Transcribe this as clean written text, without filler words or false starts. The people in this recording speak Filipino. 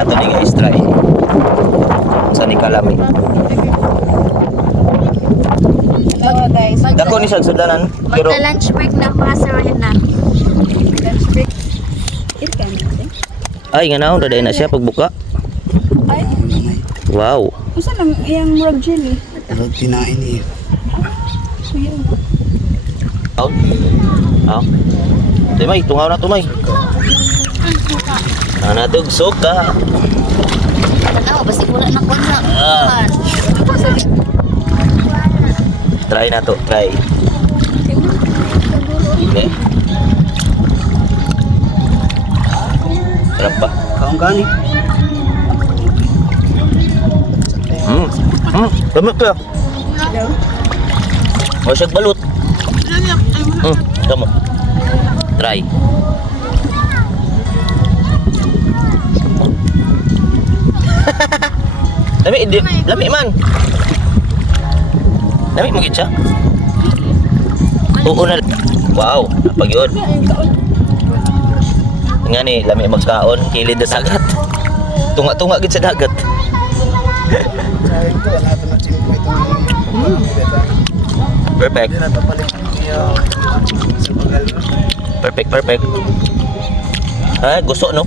nato ni guys, try. Sa ni kalami. Hello guys. Dako ni sa sudanan, pero Magla-lunch break na mga sarahin na. Lunch break. Ito ka ay nga naon daday na siya pagbuka. Ay, Wow. usa lang iyang murag jelly. Pero kinain niya. So yun. Out. Out. Tumay, tungaw na tumay. Anatog suka. Ano, basta wala na ko na. Ah. Try na to, try. Okay. Sarap pa. Kaong gani. Dami ka. Hello. O siyag balut. Tama. Try. Lami man. Lami mo gid siya. Oo na. Wow, napag yun. Nga ni, lami magkaon, kilid na sagat. Tunga-tunga gid sa dagat. Sabi ko, wala ito na chimpo itong Perfect. Hindi na ito palit sa bagal. Perfect. Ah, gusto no?